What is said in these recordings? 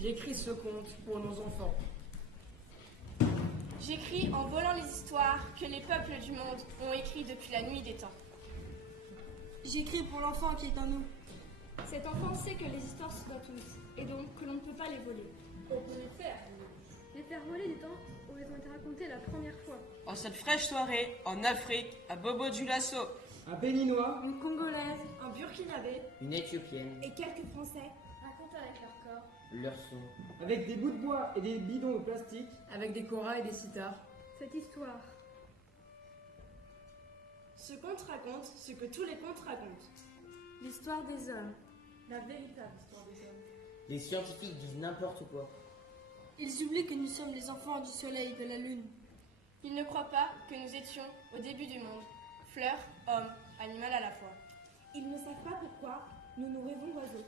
J'écris ce conte pour nos enfants. J'écris en volant les histoires que les peuples du monde ont écrites depuis la nuit des temps. J'écris pour l'enfant qui est en nous. Cet enfant sait que les histoires sont à tous, et donc que l'on ne peut pas les voler. On peut les faire. Les faire voler du temps où elles ont été racontées la première fois. En cette fraîche soirée, en Afrique, à Bobo du Lasso. Un Béninois, Une Congolaise, Un Burkinabé Une Éthiopienne, et quelques Français Racontent avec leur corps. leur son. avec des bouts de bois et des bidons de plastique. Avec des koras et des sitars. Cette histoire. Ce conte raconte ce que tous les contes racontent. l'histoire des hommes. La véritable histoire des hommes. Les scientifiques disent n'importe quoi. Ils oublient que nous sommes les enfants du soleil et de la lune. Ils ne croient pas que nous étions au début du monde, fleurs, hommes, animal à la fois. Ils ne savent pas pourquoi nous nous rêvons d'oiseaux.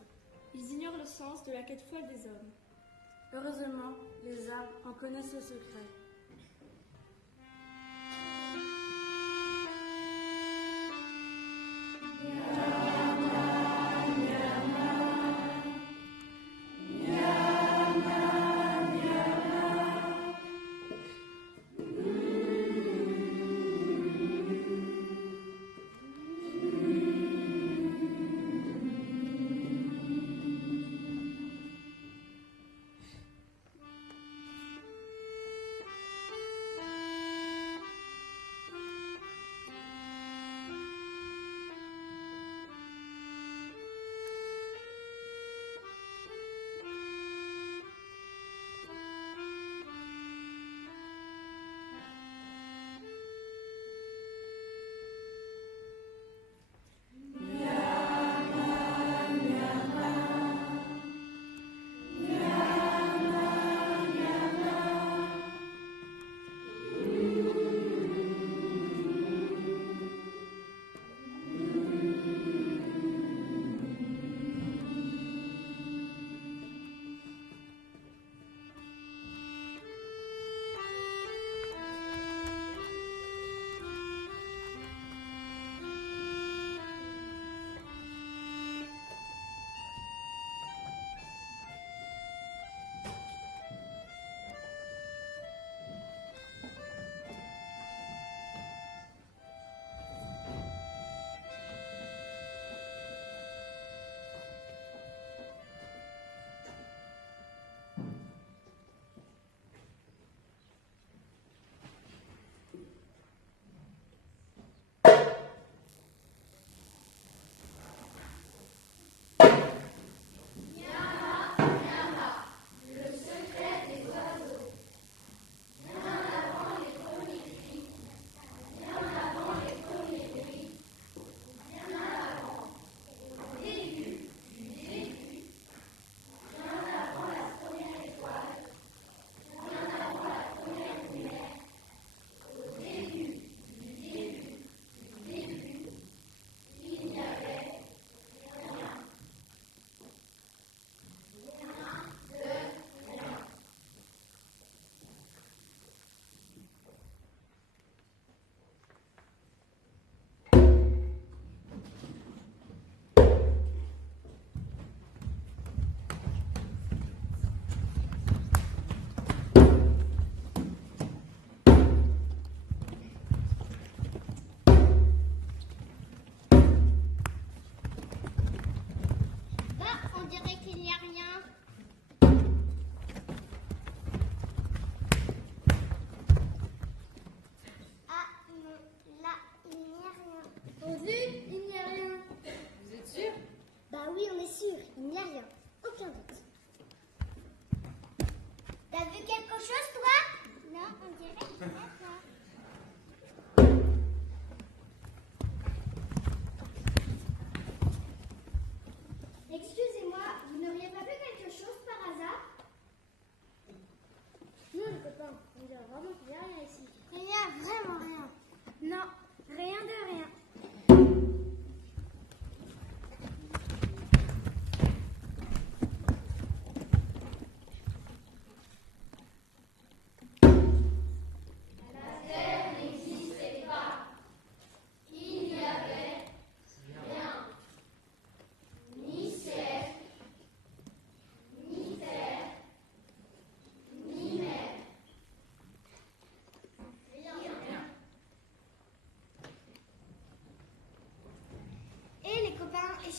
Ils ignorent le sens de la quête folle des hommes. Heureusement, les âmes en connaissent le secret. On dirait qu'il n'y a rien. Ah non, là, il n'y a rien. On dit, il n'y a rien. Vous êtes sûr? Bah oui, on est sûr, il n'y a rien. Aucun doute. T'as vu quelque chose, toi? Non, on dirait qu'il n'y a rien. Excusez-moi, vous n'auriez pas vu quelque chose par hasard? Non, les copains, on dirait vraiment qu'il n'y a rien ici. Il n'y a vraiment rien. Non, rien de rien.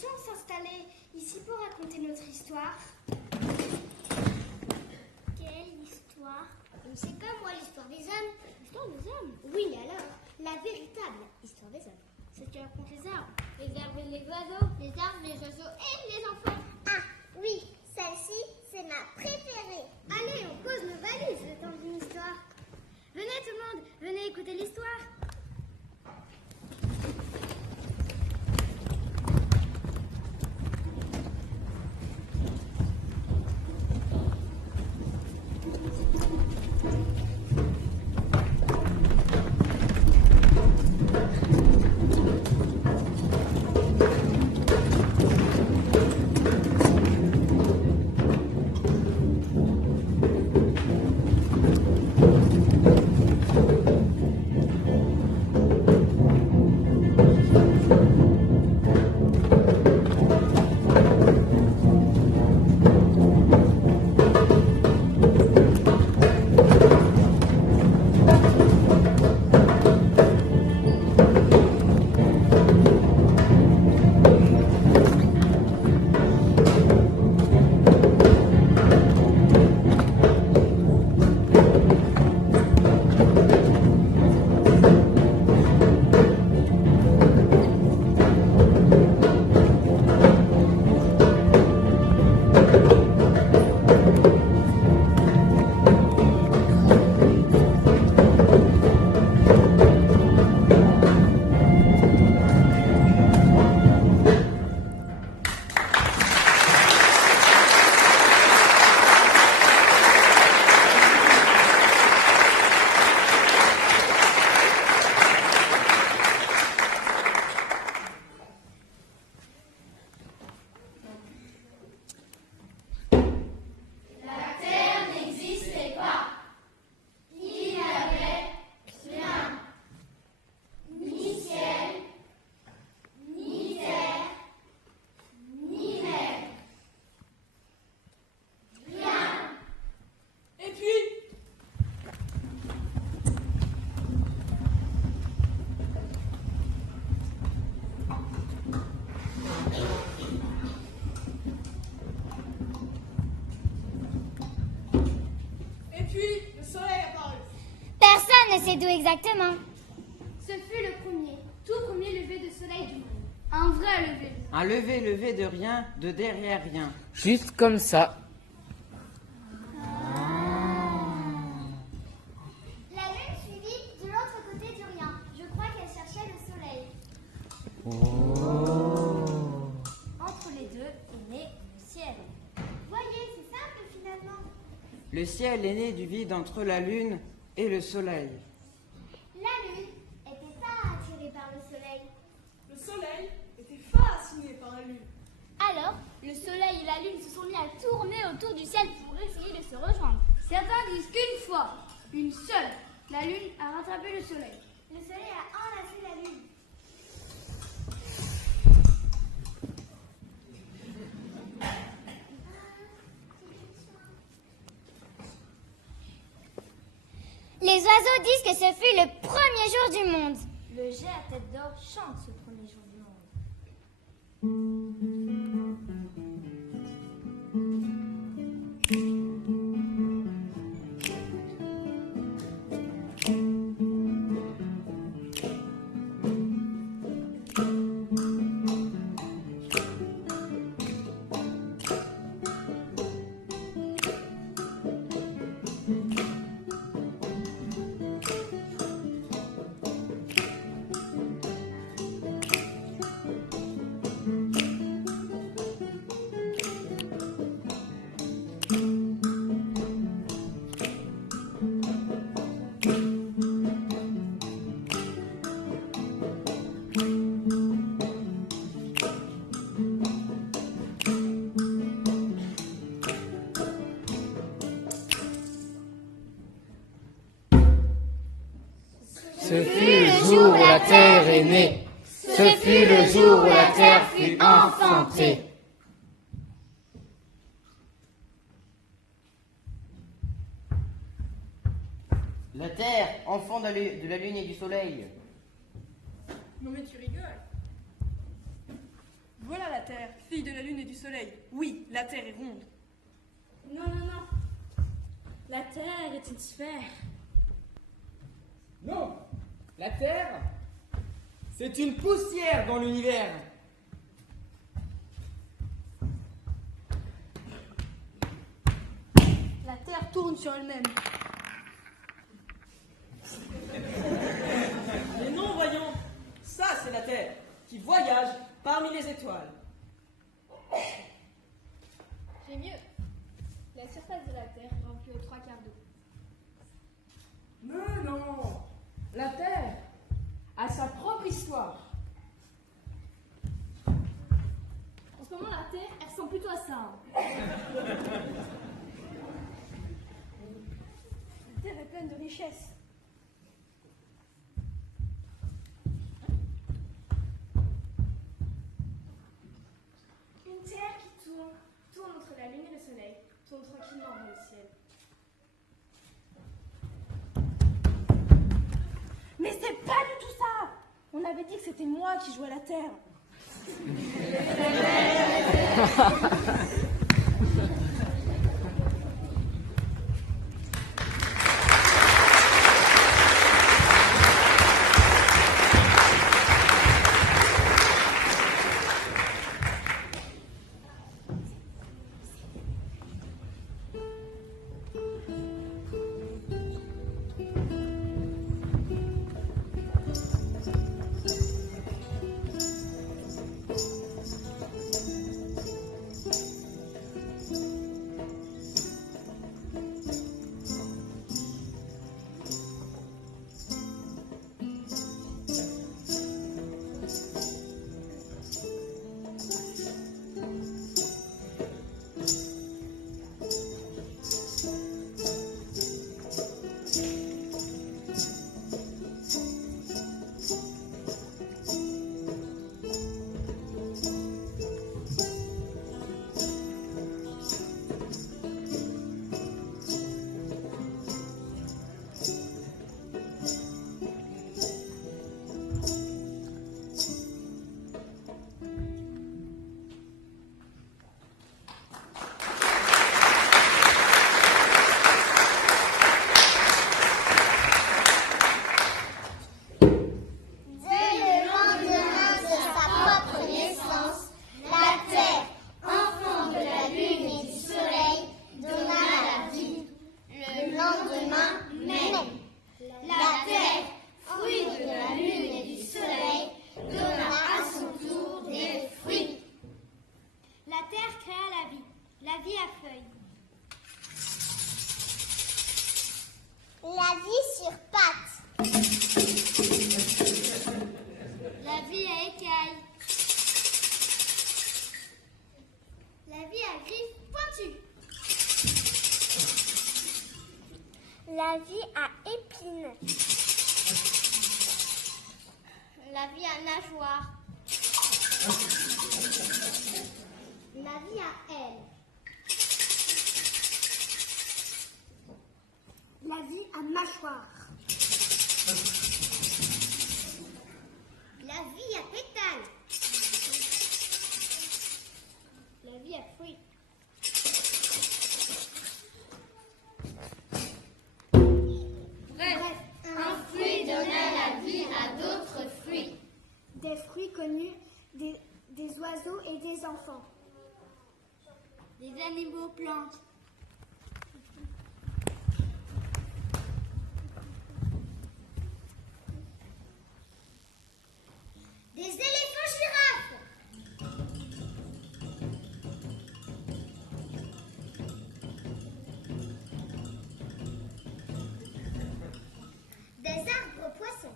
marchions s'installer ici pour raconter notre histoire. Quelle histoire? C'est comme moi l'histoire des hommes. L'histoire des hommes? Oui, mais alors, la véritable histoire des hommes. C'est qui raconte les arbres. Les arbres et les oiseaux. Les arbres, les oiseaux et les enfants. Ah, oui, celle-ci, c'est ma préférée. Allez, on pose nos valises le temps d'une histoire. Venez tout le monde, venez écouter l'histoire. Ne sais d'où exactement. Ce fut le premier, tout premier lever de soleil du monde. Un vrai lever. Un lever de rien, de derrière rien. Juste comme ça. La lune suivit de l'autre côté du rien. Je crois qu'elle cherchait le soleil. Entre les deux est né le ciel. Voyez, c'est simple finalement. Le ciel est né du vide entre la lune et le soleil. La lune était pas attirée par le soleil. Le soleil était fasciné par la lune. Alors, le soleil et la lune se sont mis à tourner autour du ciel pour essayer de se rejoindre. Certains disent qu'une fois, une seule, la lune a rattrapé le soleil. Le soleil a enlacé la lune. Les oiseaux disent que ce fut le premier jour du monde. Le jet à tête d'or chante ce premier jour du monde. Ce fut le jour où la terre est née. Ce fut le jour où la terre fut enfantée. La terre, enfant de la lune et du soleil. Non mais tu rigoles. Voilà la Terre, fille de la Lune et du Soleil. Oui, la Terre est ronde. Non, non, non. La Terre est une sphère. Non, la Terre, c'est une poussière dans l'univers. La Terre tourne sur elle-même. Mais non, voyons. Ça, c'est la Terre, qui voyage parmi les étoiles. J'ai mieux. La surface de la Terre remplit aux 3/4 d'eau. Mais non. La Terre a sa propre histoire. En ce moment, la Terre, elle ressemble plutôt à ça. La Terre est pleine de richesses. Une Terre qui tourne entre la Lune et le Soleil, tourne tranquillement dans le ciel. Mais c'est pas du tout ça! On avait dit que c'était moi qui jouais à la Terre. La vie sur pattes. La vie à écailles. La vie à griffes pointues. La vie à épines. La vie à nageoires. La vie à ailes. La vie à mâchoire. La vie à pétales. La vie à fruits. Bref, un fruit donna la vie à d'autres fruits. Des fruits connus des oiseaux et des enfants. Des animaux plantes. Des éléphants girafes. Des arbres poissons.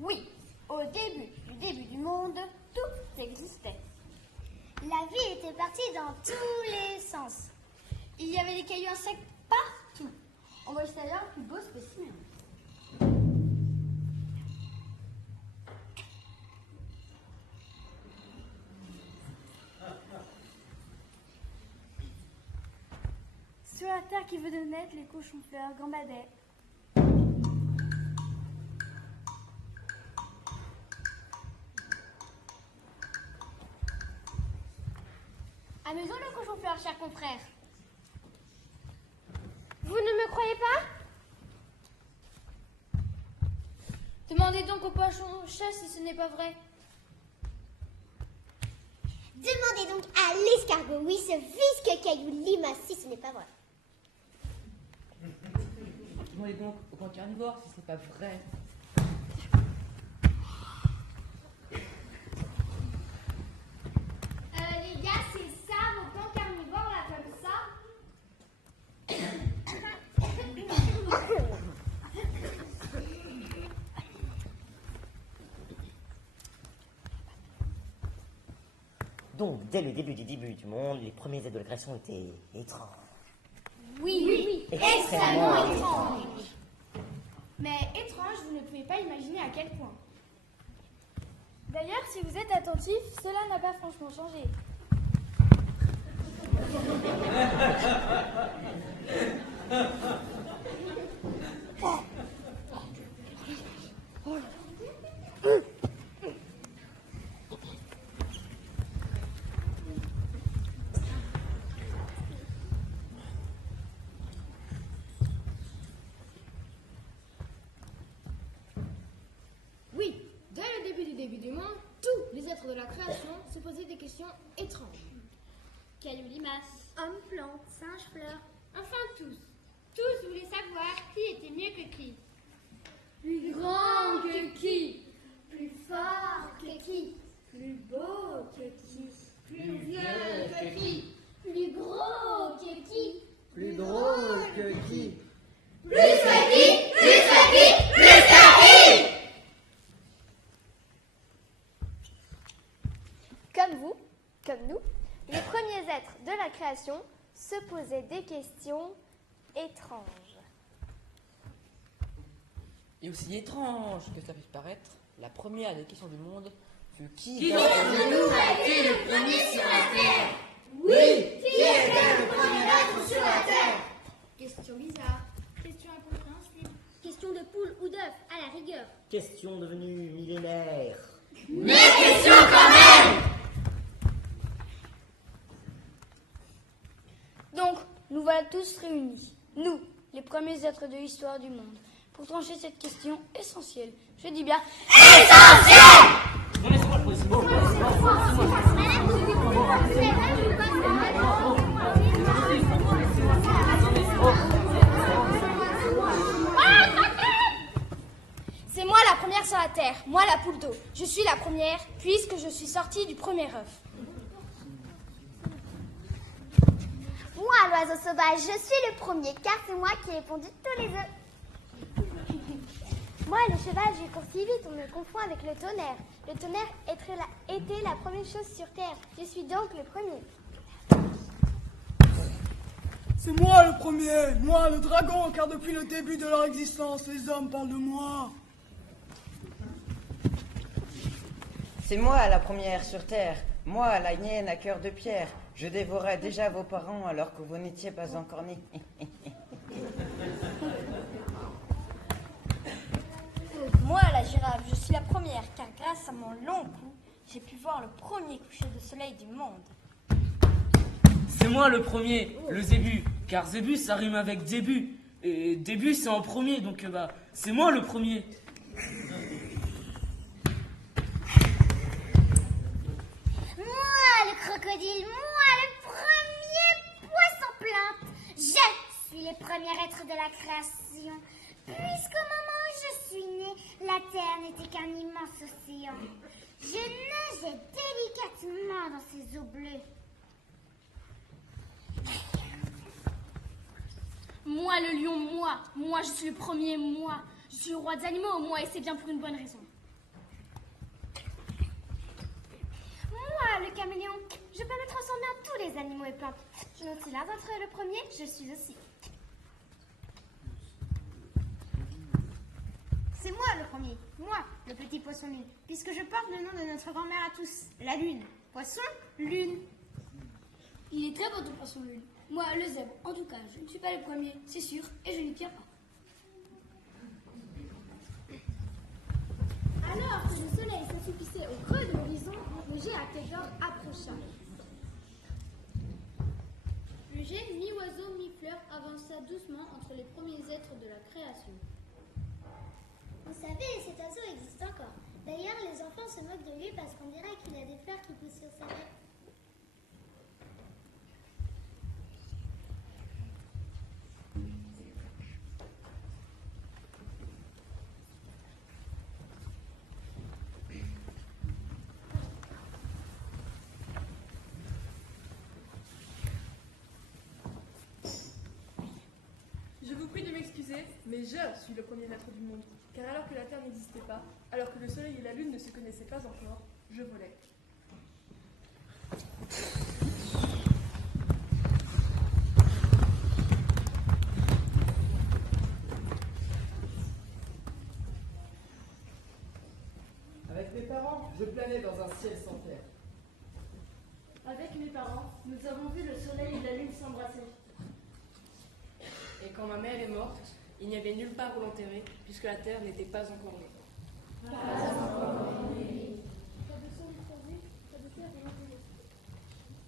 Oui, au début du monde, tout existait. La vie était partie dans tous les sens. Il y avait des cailloux insectes partout. On voit d'ailleurs un plus beau spécimen. Sur la terre qui venait de naître, les cochons-fleurs gambadaient. Amusons le cochon-fleur, chers confrères. Vous ne me croyez pas? Demandez donc au poisson-chat si ce n'est pas vrai. Demandez donc à l'escargot, oui, ce visque caillou limace, si ce n'est pas vrai. Demandez donc au point carnivore si ce n'est pas vrai. Les gars, c'est ça, vos plans carnivores, là, comme ça? Donc, dès le début du monde, les premiers êtres de la création étaient étranges. Oui, extrêmement étrange. Mais étrange, vous ne pouvez pas imaginer à quel point. D'ailleurs, si vous êtes attentif, cela n'a pas franchement changé. Oui, dès le début du monde, tous les êtres de la création se posaient des questions étranges. Caillou limace, homme plante, singe fleur. Enfin tous. Tous voulaient savoir qui était mieux que qui. Plus grand que qui? Plus fort que qui. Plus beau que qui? Plus vieux que qui. Plus gros que qui. Plus drôle que qui? Plus que qui. Plus que qui. Plus que qui. Comme vous, comme nous, les premiers êtres de la création se posaient des questions étranges. Et aussi étrange que ça puisse paraître, la première des questions du monde fut Qui d'entre nous a été le premier sur la Terre? Oui, qui était le premier être sur la Terre? Question bizarre. Question incompréhensible. Question de poule ou d'œuf, à la rigueur. Question devenue millénaire. Mais question quand même! Donc, nous voilà tous réunis, nous, les premiers êtres de l'histoire du monde, pour trancher cette question essentielle. Je dis bien essentielle! C'est moi la première sur la Terre, moi la poule d'eau. Je suis la première, puisque je suis sortie du premier œuf. Moi, l'oiseau sauvage, je suis le premier, car c'est moi qui ai pondu tous les œufs. Moi, le cheval, j'ai court si vite, on me confond avec le tonnerre. Le tonnerre était la première chose sur Terre. Je suis donc le premier. C'est moi le premier, moi le dragon, car depuis le début de leur existence, les hommes parlent de moi. C'est moi la première sur terre, moi la hyène à cœur de pierre. Je dévorais déjà vos parents alors que vous n'étiez pas encore nés. Moi la girafe, je suis la première, car grâce à mon long cou, j'ai pu voir le premier coucher de soleil du monde. C'est moi le premier, le zébu, car zébu ça rime avec début. Et début c'est en premier, donc c'est moi le premier. Moi, le crocodile, moi, le premier poisson-plante. Je suis le premier être de la création. Puisqu'au moment où je suis née, la terre n'était qu'un immense océan. Je nageais délicatement dans ces eaux bleues. Moi, le lion, moi, je suis le premier, moi. Je suis le roi des animaux, moi, et c'est bien pour une bonne raison. Moi, le caméléon, je peux me transformer en tous les animaux et plantes. Je ne suis l'un d'entre eux le premier, je suis aussi. C'est moi le premier, moi, le petit poisson lune, puisque je porte le nom de notre grand-mère à tous, la lune. Poisson, lune. Il est très beau ton poisson lune. Moi, le zèbre, en tout cas, je ne suis pas le premier, c'est sûr, et je n'y tiens pas. Alors que le soleil s'assoupissait au creux de l'horizon, le jet à Kédor approcha. Le jet, mi-oiseau, mi-fleur, avança doucement entre les premiers êtres de la création. Vous savez, cet oiseau existe encore. D'ailleurs, les enfants se moquent de lui parce qu'on dirait qu'il a des fleurs qui poussent sur sa tête. Je vous prie de m'excuser, mais je suis le premier être du monde. Car alors que la Terre n'existait pas, alors que le Soleil et la Lune ne se connaissaient pas encore, je volais. Avec mes parents, je planais dans un ciel sans terre. Avec mes parents, nous avons vu le Soleil et la Lune s'embrasser. Et quand ma mère est morte, il n'y avait nulle part où l'enterrer, puisque la terre n'était pas encore née.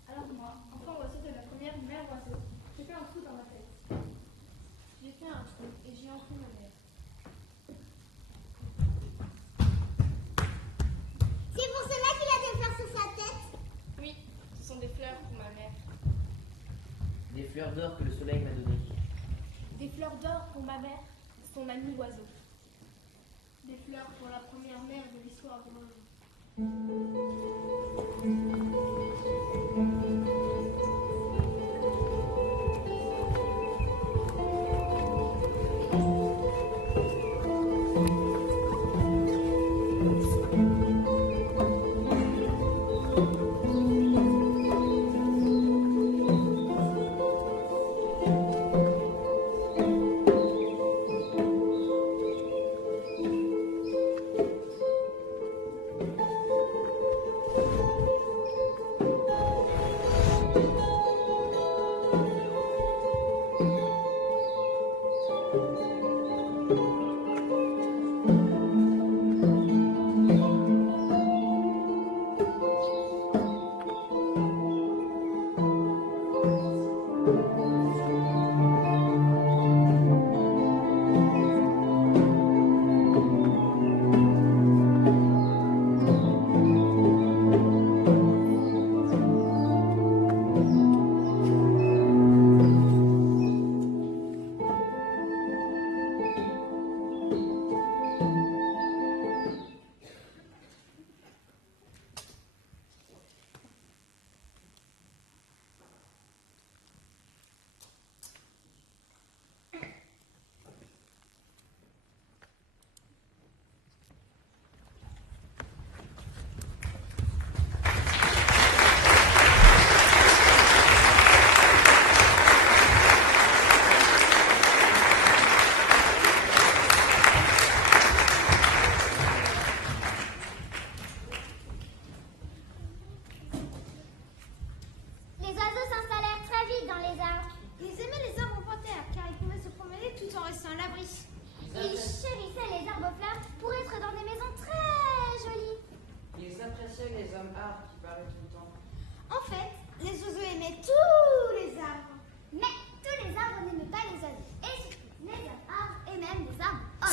Alors moi, enfant oiseau de la première mère oiseau, j'ai fait un trou dans ma tête. J'ai fait un trou et j'ai entré ma mère. C'est pour cela qu'il a des fleurs sur sa tête? Oui, ce sont des fleurs pour ma mère. Des fleurs d'or que le soleil m'a données. Des fleurs d'or pour ma mère, son ami oiseau. Des fleurs pour la première mère de l'histoire de l'oiseau.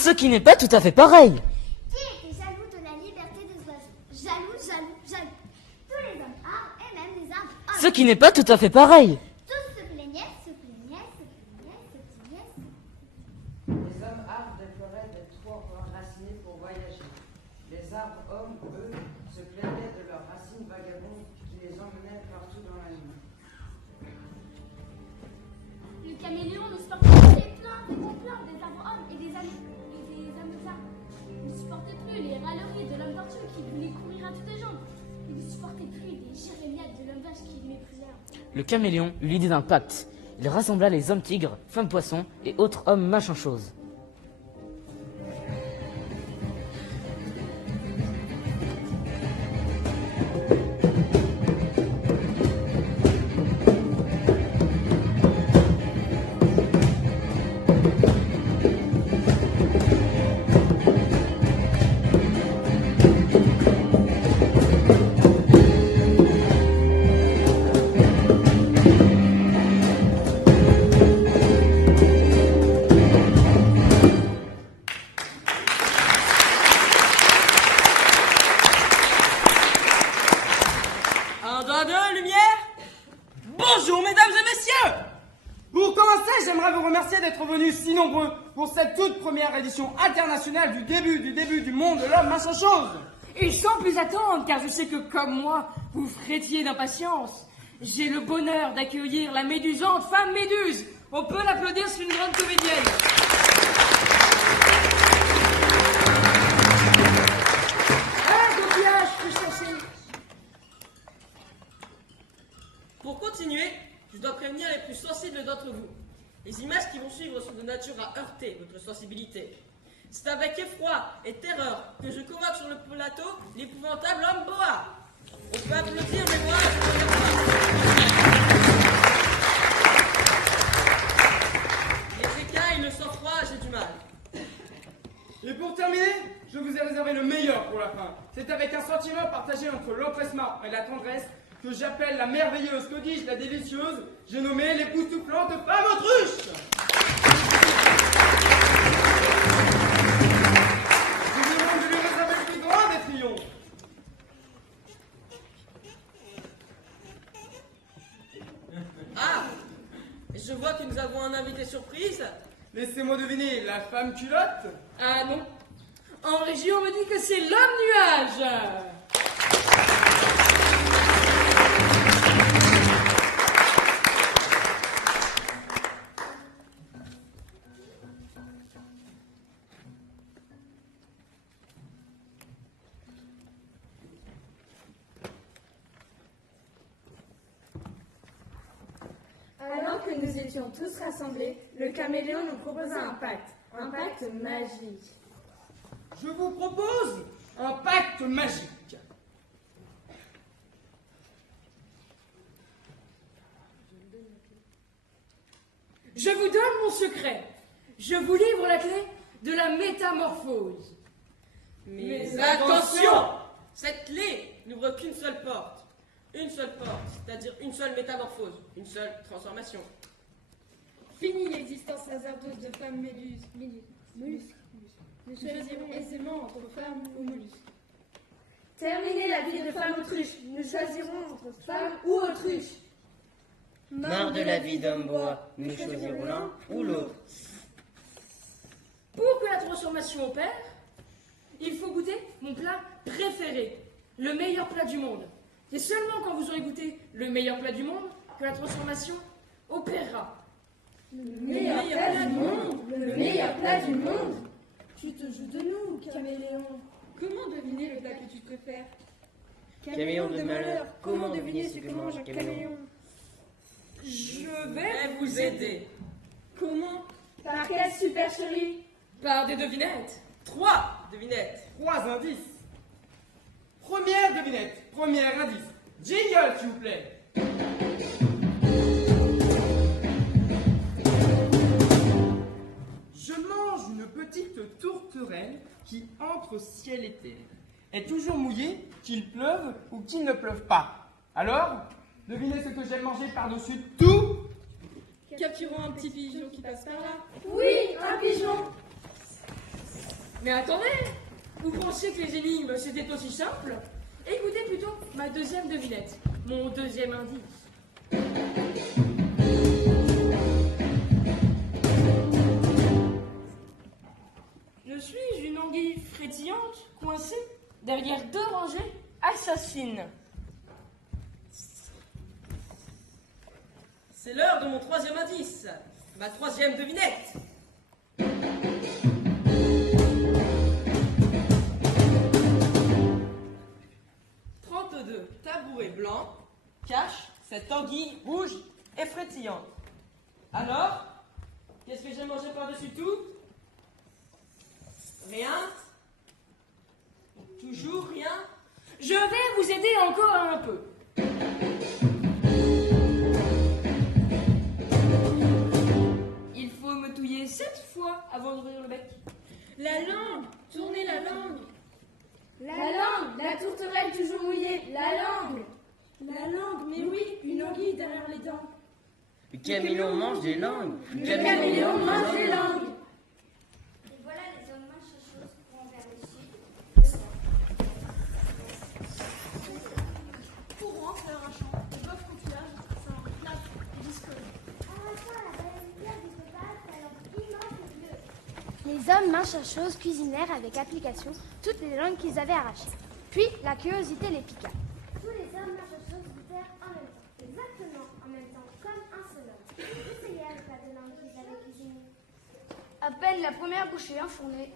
Ce qui n'est pas tout à fait pareil. Qui était jaloux de la liberté des oiseaux? Jaloux, jaloux, jaloux. Tous les hommes arbres et même les arbres hommes. Ce qui n'est pas tout à fait pareil. Tous se plaignaient, se plaignaient, se plaignaient, se plaignaient. Les hommes arbres déploraient d'être trop enracinés pour voyager. Les arbres hommes, eux, se plaignaient de leurs racines vagabondes qui les emmenaient partout dans la nuit. Le caméléon ne supportait plus les plaintes et complaintes des arbres hommes et des hommes arbres. Il ne supportait plus les râleries de l'homme tortue qui voulait courir à toutes les jambes. Il ne supportait plus les jérémiades de l'homme vache qui méprisait. Le caméléon eut l'idée d'un pacte. Il rassembla les hommes tigres, femmes poissons et autres hommes machin chose. Bonjour mesdames et messieurs. Pour commencer, j'aimerais vous remercier d'être venus si nombreux pour cette toute première édition internationale du début du monde de l'homme machin chose. Et sans plus attendre, car je sais que comme moi, vous frétiez d'impatience, j'ai le bonheur d'accueillir la médusante femme Méduse. On peut l'applaudir, c'est une grande comédienne. Coquillage, je cherchais. Pour continuer, je dois prévenir les plus sensibles d'entre vous. Les images qui vont suivre sont de nature à heurter votre sensibilité. C'est avec effroi et terreur que je convoque sur le plateau l'épouvantable homme boa. On peut applaudir, mais moi, je ne regarde pas. Les écailles, le sang-froid, j'ai du mal. Et pour terminer, je vous ai réservé le meilleur pour la fin. C'est avec un sentiment partagé entre l'empressement et la tendresse que j'appelle la merveilleuse, que dis-je, la délicieuse, j'ai nommé l'époustouflante femme autruche. Je vous demande de lui réserver le plus grand des triomphes. Ah, je vois que nous avons un invité surprise. Laissez-moi deviner, la femme culotte? Ah non. En région, on me dit que c'est l'homme nuage. Alors que nous étions tous rassemblés, le caméléon nous proposa un pacte magique. Je vous propose un pacte magique. Je vous donne mon secret. Je vous livre la clé de la métamorphose. Mais attention! Cette clé n'ouvre qu'une seule porte. Une seule porte, c'est-à-dire une seule métamorphose, une seule transformation. Fini l'existence hasardeuse de femmes mollusques. Nous choisirons aisément entre femmes ou mollusques. Terminez la vie de femme autruche. Nous choisirons entre femme ou autruche. Marre de la vie d'homme bois, nous choisirons l'un ou l'autre. Pour que la transformation opère, il faut goûter mon plat préféré, le meilleur plat du monde. C'est seulement quand vous aurez goûté le meilleur plat du monde que la transformation opérera. Le meilleur plat du monde. Le meilleur plat du monde. Tu te joues de nous, caméléon. Comment deviner le plat que tu préfères? Caméléon de malheur, comment deviner ce que mange un caméléon? Je vais vous aider. Comment? Par quelle supercherie? Par des devinettes. 3 devinettes. 3 indices. Première devinette, premier indice. Jingle, s'il vous plaît. Je mange une petite tourterelle qui entre ciel et terre. Est toujours mouillée, qu'il pleuve ou qu'il ne pleuve pas. Alors, devinez ce que j'aime manger par-dessus tout? Capturons un petit pigeon qui passe par là. Oui, un pigeon. Mais attendez, vous pensiez que les énigmes c'était aussi simple? Écoutez plutôt ma deuxième devinette, mon deuxième indice. Je suis une anguille frétillante, coincée derrière 2 rangées assassines. C'est l'heure de mon 3e indice, ma 3e devinette. Deux tabourets blancs cachent cette anguille rouge et frétillante. Alors, qu'est-ce que j'ai mangé par-dessus tout? Rien? Toujours rien? Je vais vous aider encore un peu. Il faut me touiller 7 fois avant d'ouvrir le bec. La langue, tournez la langue. La langue, la tourterelle toujours mouillée, la langue. La langue, mais oui, une anguille derrière les dents. Le caméléon mange des langues. Le caméléon mange des langues. Et voilà les hommes manches vont vers le sud. Courant faire un champ, de boeuf coquillage, ça en plate et discole. Les hommes mains chercheuses cuisinèrent avec application toutes les langues qu'ils avaient arrachées. Puis la curiosité les piqua. Tous les hommes mains chercheuses goûtèrent en même temps, exactement en même temps, comme un seul homme. Ils essayèrent le plat de langue qu'ils avaient cuisiné. À peine la première bouchée enfournée.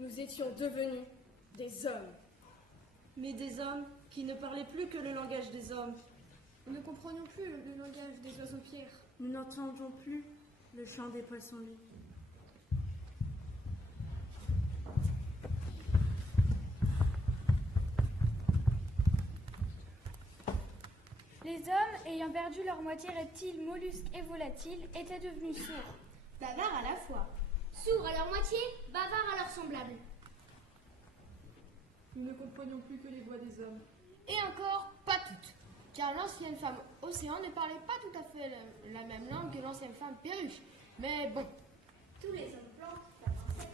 Nous étions devenus des hommes. Mais des hommes qui ne parlaient plus que le langage des hommes. Nous ne comprenions plus le langage des oiseaux-pierres. Nous n'entendions plus le chant des poissons-lits. Les hommes, ayant perdu leur moitié reptile, mollusque et volatile, étaient devenus sourds. Bavards à la fois. Sourds à leur moitié, bavards à leur semblable. Nous ne comprenions plus que les voix des hommes. Et encore, pas toutes. Car l'ancienne femme Océan ne parlait pas tout à fait la même langue que l'ancienne femme Perruche. Mais bon. Tous les hommes blancs, la princesse,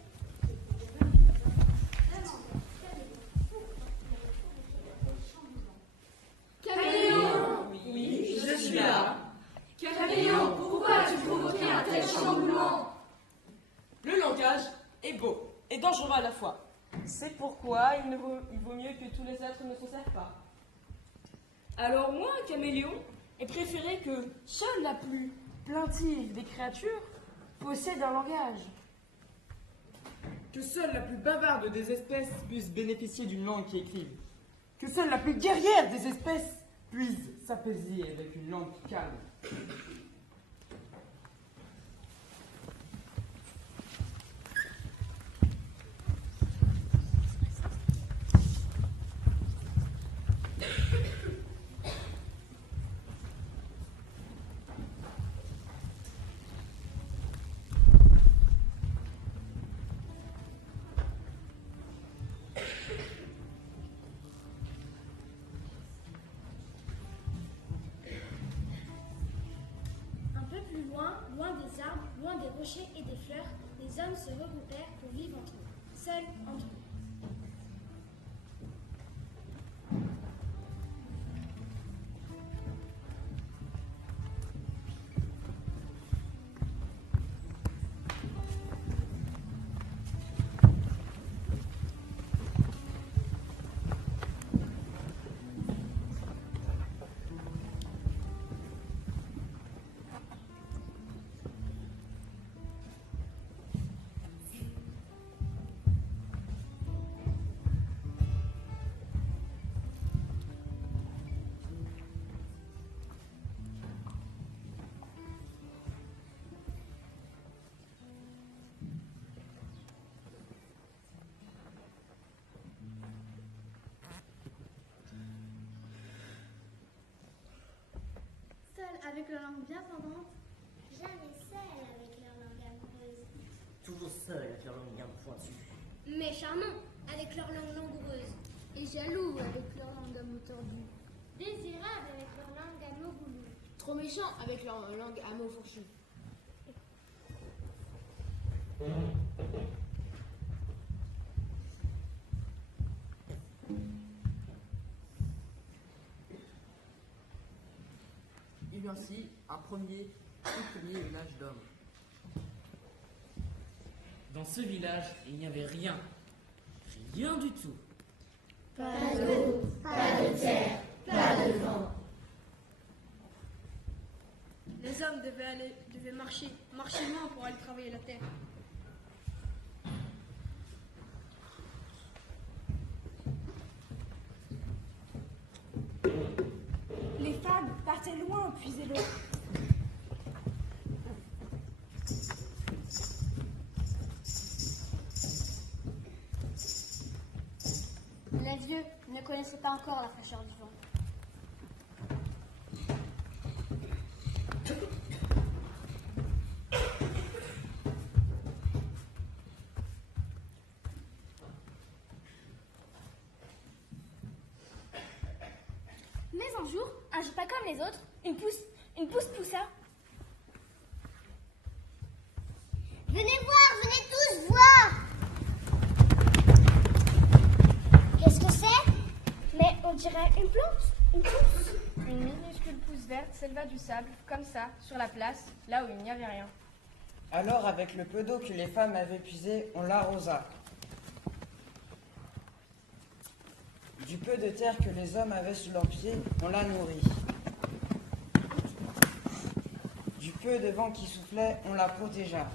Caméléon! Oui, je suis là. Caméléon, pourquoi as-tu provoqué un tel chamboulement? Le langage est beau et dangereux à la fois. C'est pourquoi il vaut mieux que tous les êtres ne s'en servent pas. Alors moi, Caméléon, ai préféré que seule la plus plaintive des créatures possède un langage. Que seule la plus bavarde des espèces puisse bénéficier d'une langue qui écrive. Que seule la plus guerrière des espèces puisse s'apaiser avec une langue qui calme. avec leur langue bien pendante. Jamais seul avec leur langue amoureuse. Toujours seul avec leur langue bien pointue. Mais charmants avec leur langue langoureuse. Et jaloux avec leur langue à mots tordus. Désirables avec leur langue à mots goulus. Trop méchants avec leur langue à mots fourchus. Il y eut ainsi un tout premier village d'hommes. Dans ce village, il n'y avait rien. Rien du tout. Pas d'eau, pas de terre, pas de vent. Les hommes devaient marcher loin pour aller travailler la terre. Les femmes partaient loin puiser l'eau. Les vieux ne connaissaient pas encore la fraîcheur du vent. Mais un jour pas comme les autres, une pousse poussa. Venez voir, venez tous voir. Qu'est-ce que c'est? Mais on dirait une plante, une pousse. Une minuscule pousse verte s'éleva du sable, comme ça, sur la place, là où il n'y avait rien. Alors, avec le peu d'eau que les femmes avaient puisé, on l'arrosa. Du peu de terre que les hommes avaient sous leurs pieds, on la nourrit. Du peu de vent qui soufflait, on la protégea.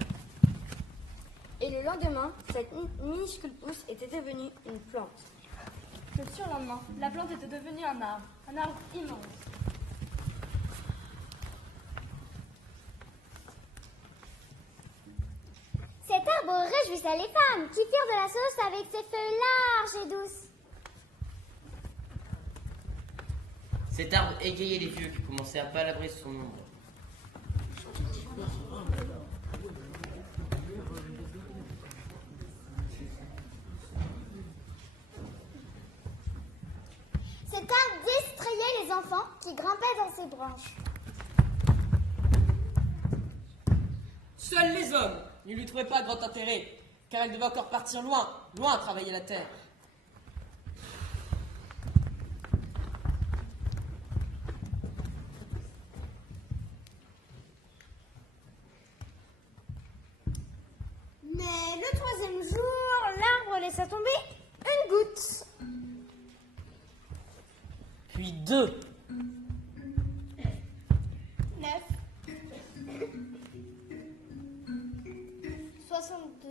Et le lendemain, cette minuscule pousse était devenue une plante. Le surlendemain, la plante était devenue un arbre immense. Cet arbre réjouissait les femmes qui firent de la sauce avec ses feuilles larges et douces. Cet arbre égayait les vieux qui commençaient à palabrer son ombre. Cet arbre distrayait les enfants qui grimpaient dans ses branches. Seuls les hommes ne lui trouvaient pas grand intérêt, car elle devait encore partir loin, loin travailler la terre. Mais le troisième jour, l'arbre laissa tomber une goutte. Puis 2. 9. 62.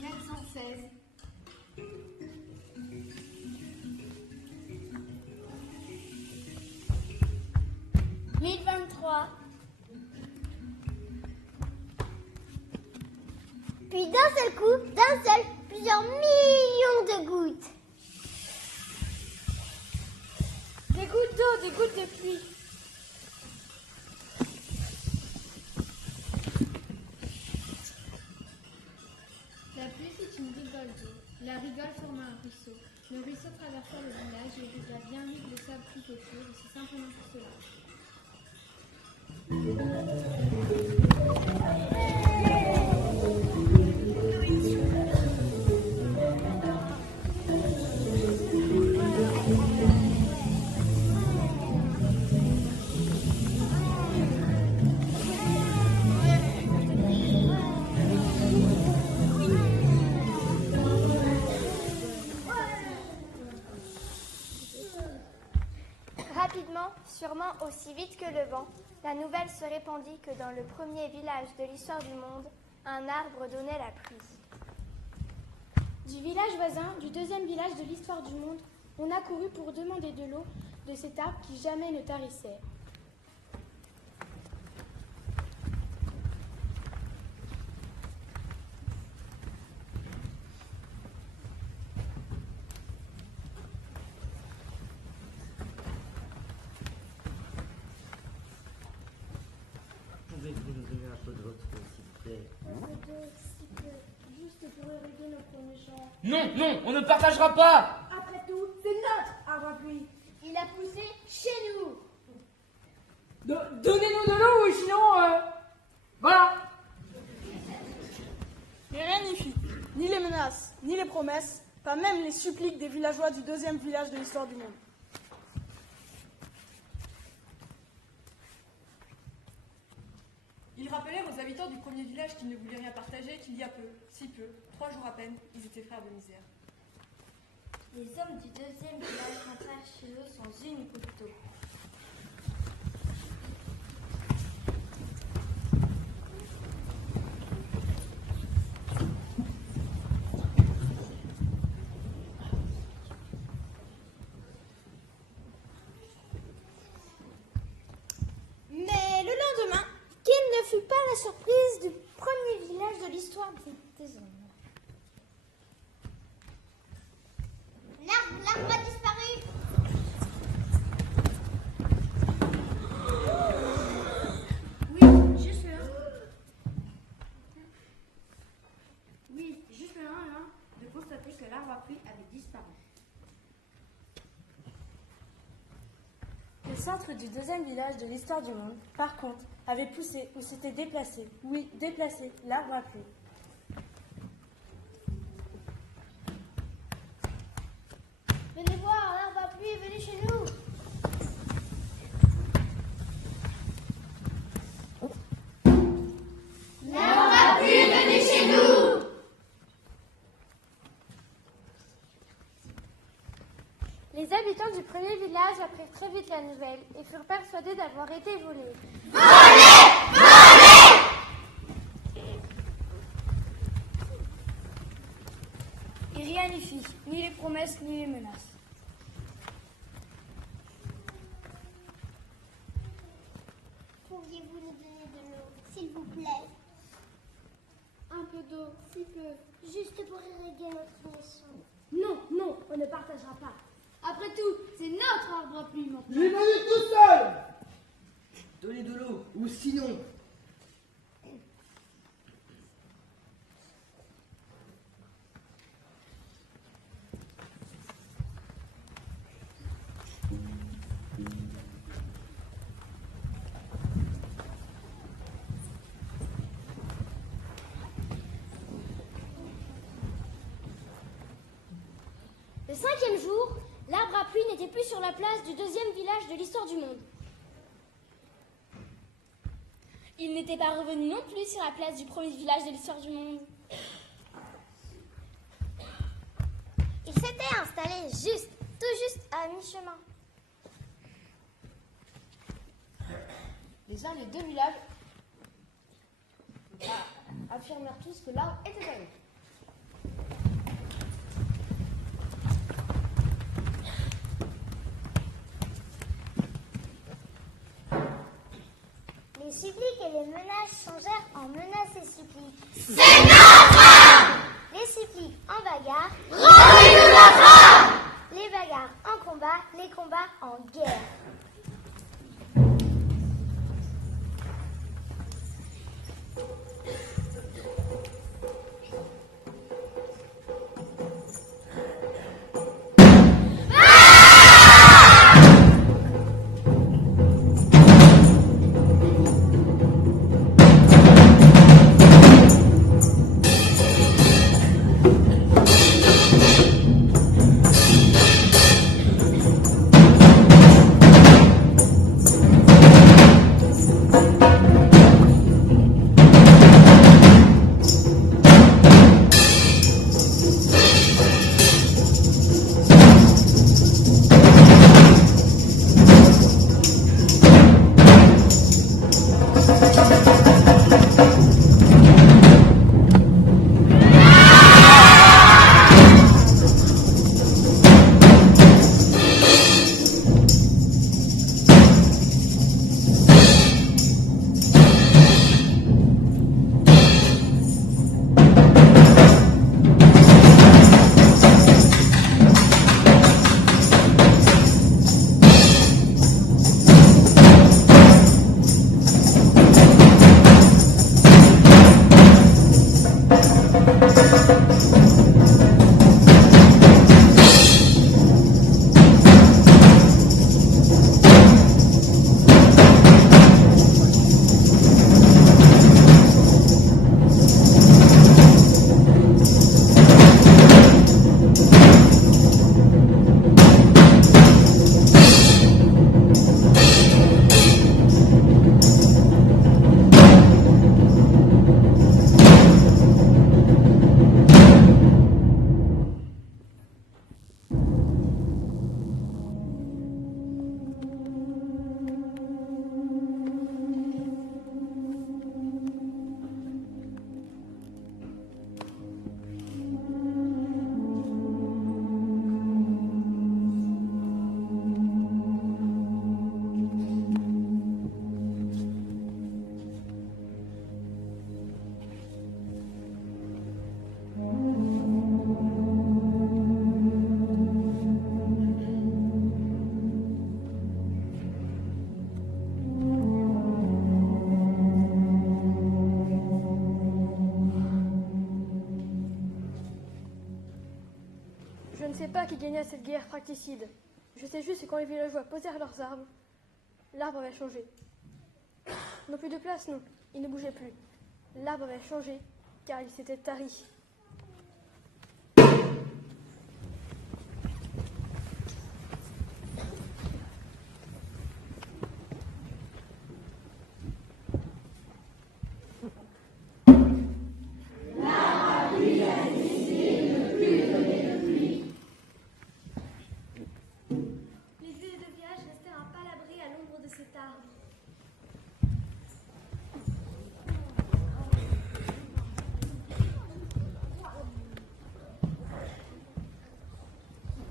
416. 1023. Puis d'un seul coup, plusieurs millions de gouttes. Des gouttes d'eau, des gouttes de pluie. La pluie fit une rigole d'eau. La rigole forma un ruisseau. Le ruisseau traversa le village et évita bien vite le sable tout autour, et c'est simplement pour cela. Rapidement, sûrement aussi vite que le vent, la nouvelle se répandit que dans le premier village de l'histoire du monde, un arbre donnait la pluie. Du village voisin, du deuxième village de l'histoire du monde, on accourut pour demander de l'eau de cet arbre qui jamais ne tarissait. peu, si peu, juste pour éradiquer notre méchant. Non, non, on ne partagera pas. Après tout, c'est notre arbre à pluie. Il a poussé chez nous. Donnez-nous de l'eau, ou sinon... Voilà. Mais rien n'y fit. Ni les menaces, ni les promesses, pas même les suppliques des villageois du deuxième village de l'histoire du monde. Ils rappelèrent aux habitants du premier village qu'ils ne voulaient rien partager qu'il y a peu, si peu, 3 jours à peine, ils étaient frères de misère. Les hommes du deuxième village rentrèrent chez eux sans une goutte d'eau. Mais le lendemain, quelle ne fut pas la surprise du premier village de l'histoire des hommes. L'arbre a disparu. Oui, juste là. Oui, juste là, de constater que l'arbre à pluie avait disparu. Le centre du deuxième village de l'histoire du monde, par contre, avait poussé ou s'était déplacé. Oui, déplacé, l'arbre à pluie. Venez voir, l'arbre à pluie, venez chez nous. L'arbre à pluie, venez chez nous. Les habitants du premier village apprirent très vite la nouvelle et furent persuadés d'avoir été volés. Et rien n'y fit, ni les promesses, ni les menaces. Pourriez-vous nous donner de l'eau, s'il vous plaît? Un peu d'eau, si peu. Juste pour irriguer notre maison. Non, non, on ne partagera pas. Après tout, c'est notre arbre à pluie maintenant. J'ai venu tout seul. Donnez de l'eau, ou sinon... Le cinquième jour, l'arbre à pluie n'était plus sur la place du deuxième village de l'histoire du monde. Il n'était pas revenu non plus sur la place du premier village de l'histoire du monde. Il s'était installé tout juste à mi-chemin. Les uns des deux villages affirmèrent tous que l'arbre était à eux. Les suppliques et les menaces changèrent en menaces et suppliques. C'est notre arbre. Les suppliques en bagarre. Rendez-nous notre arbre. Les bagarres en combat, les combats en guerre. sais pas qui gagna cette guerre fratricide. Je sais juste que quand les villageois posèrent leurs armes, l'arbre avait changé. Non plus de place, non. Il ne bougeait plus. L'arbre avait changé, car il s'était tari.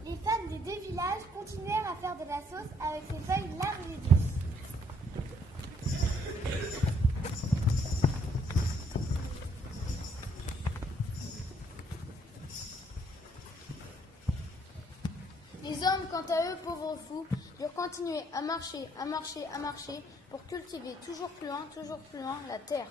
Les femmes des deux villages continuèrent à faire de la sauce avec ces feuilles larges et douces. Les hommes, quant à eux, pauvres fous, durent continuer à marcher, à marcher, à marcher, pour cultiver toujours plus loin la terre.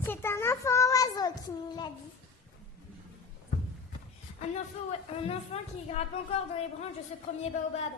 C'est un enfant oiseau qui nous l'a dit. Un enfant qui grappe encore dans les branches de ce premier baobab.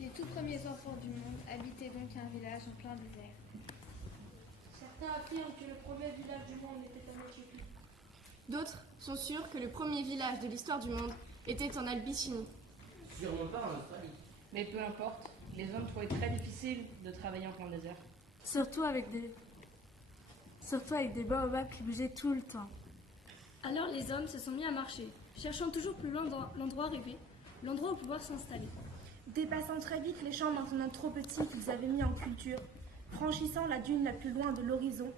Les tout premiers enfants du monde habitaient donc un village en plein désert. Certains affirment que le premier village du monde était en Éthiopie. D'autres sont sûrs que le premier village de l'histoire du monde était en Abyssinie. Sûrement pas en Australie. Mais peu importe, les hommes trouvaient très difficile de travailler en plein désert. Surtout avec des baobabs qui bougeaient tout le temps. Alors les hommes se sont mis à marcher, cherchant toujours plus loin dans l'endroit rêvé, l'endroit où pouvoir s'installer. Dépassant très vite les champs maintenant trop petits qu'ils avaient mis en culture, franchissant la dune la plus loin de l'horizon,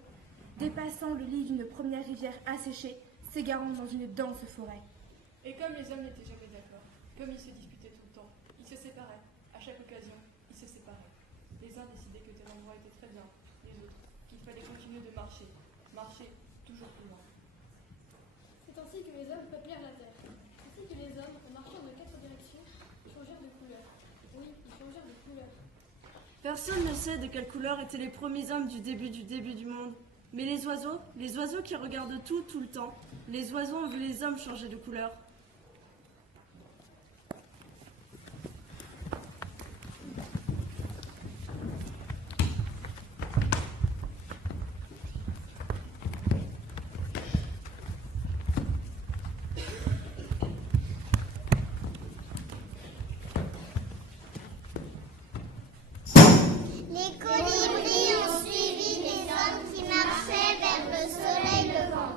dépassant le lit d'une première rivière asséchée, s'égarant dans une dense forêt. Et comme les hommes n'étaient jamais d'accord, comme ils se disputaient tout le temps, ils se séparaient. À chaque occasion, ils se séparaient. Les uns décidaient que tel endroit était très bien, les autres qu'il fallait continuer de marcher, marcher toujours plus loin. C'est ainsi que les hommes peuplèrent la terre. Ainsi que les hommes, en marchant de 4 directions, changèrent de couleur. Oui, ils changèrent de couleur. Personne ne sait de quelle couleur étaient les premiers hommes du début du monde. Mais les oiseaux qui regardent tout le temps, les oiseaux ont vu les hommes changer de couleur. Les colibris ont suivi les hommes qui marchaient vers le soleil levant.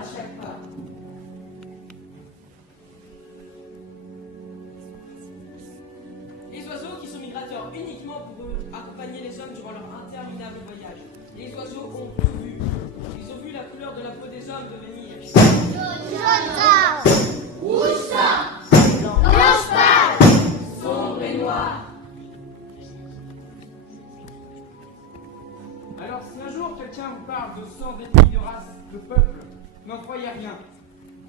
à chaque pas. Les oiseaux qui sont migrateurs uniquement pour accompagner les hommes durant leur interminable voyage. Les oiseaux ont tout vu. Ils ont vu la couleur de la peau des hommes devenir Jaune-gras, rouge-sang, blanche pâle, sombre et noir. Alors si un jour quelqu'un vous parle de sang, d'ethnie, de race, de peuple, n'en croyez rien.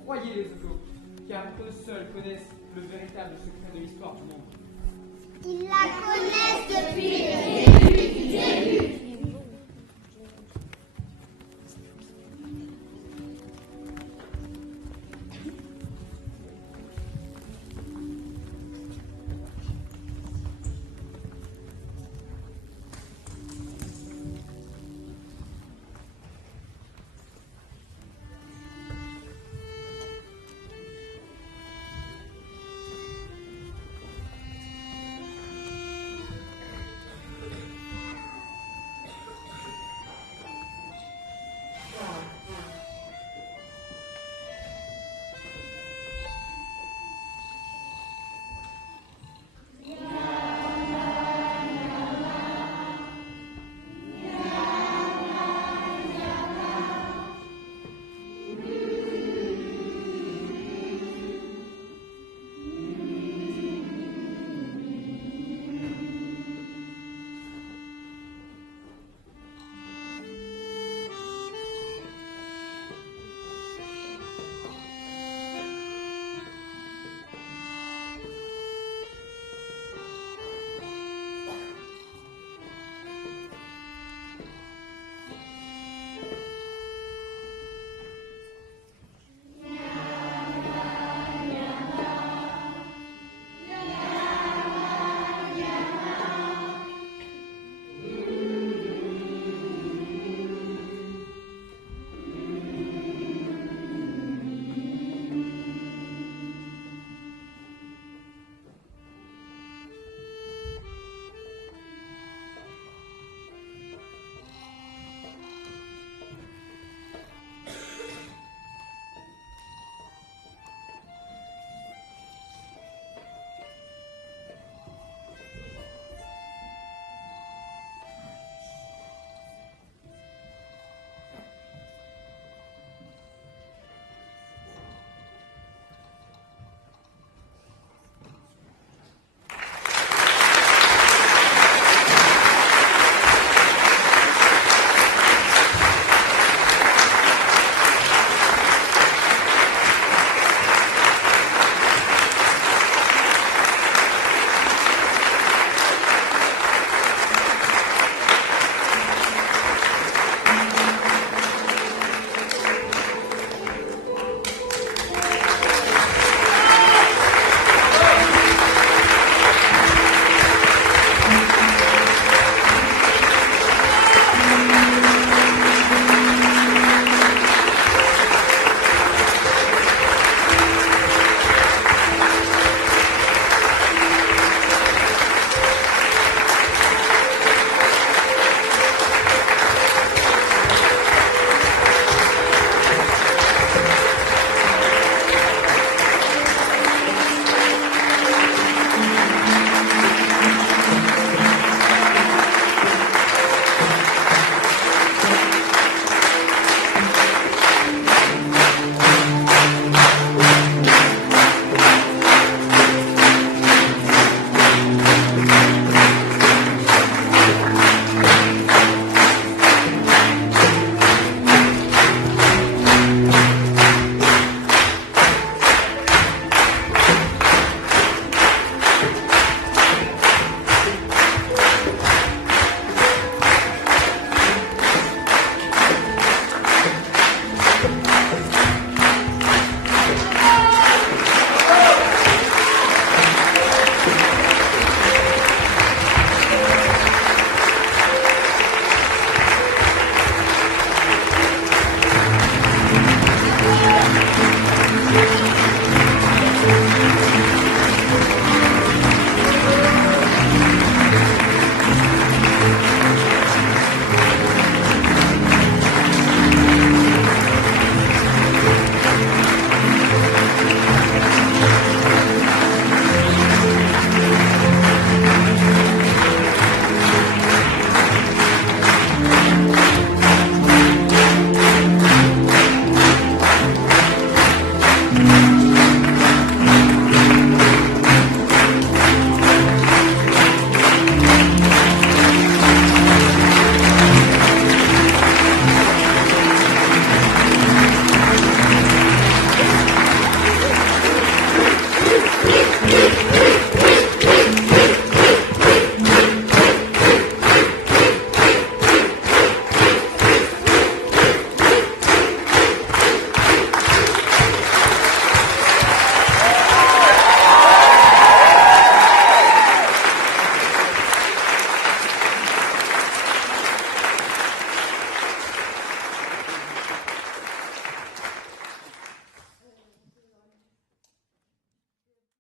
Croyez les oiseaux, car eux seuls connaissent le véritable secret de l'histoire du monde.